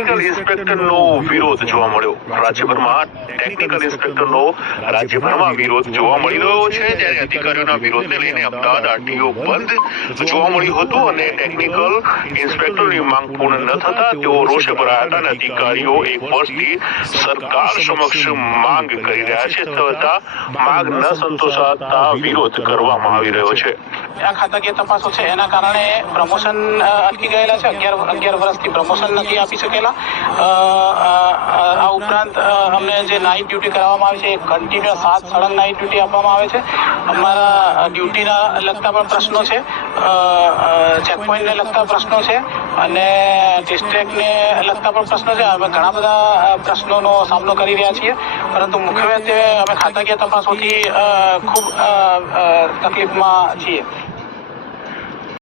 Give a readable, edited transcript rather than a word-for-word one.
Technical ઇન્સ્પેક્ટરનો વિરોધ જોવા મળ્યો. રાજ્યભરમાં ટેકનિકલ ઇન્સ્પેક્ટરનો રાજ્યભરમાં વિરોધ જોવા મળી રહ્યો છે. ત્યારે અધિકારીઓના વિરોધને લઈને અમદાવાદ આરટીઓ બંધ જોવા મળ્યું હતું અને ટેકનિકલ ઇન્સ્પેક્ટરની માંગ પૂર્ણ ન થતા તેઓ રોષે ભરાયા હતા અને અધિકારીઓ એક વર્ષથી સરકાર સમક્ષ માંગ કરી રહ્યા છે, છતાં માંગ ન સંતોષાતા વિરોધ કરવામાં આવી રહ્યો છે. આ ખાતાકીય તપાસો છે એના કારણે પ્રમોશન અટકી ગયેલા છે. 11 વર્ષથી પ્રમોશન નથી આપી શકેલા. આ ઉપરાંત અમને જે નાઇટ ડ્યુટી કરવામાં આવે છે એ કન્ટિન્યુઅસ 7 સળંગ નાઇટ ડ્યુટી આપવામાં આવે છે. અમારા ડ્યુટીના લગતા પણ પ્રશ્નો છે, ચેકપોઇન્ટને લગતા પ્રશ્નો છે અને ડિસ્ટ્રિક્ટને લગતા પણ પ્રશ્નો છે. અમે ઘણા બધા પ્રશ્નોનો સામનો કરી રહ્યા છીએ, પરંતુ મુખ્યત્વે અમે ખાતાકીય તપાસોથી ખૂબ તકલીફમાં છીએ.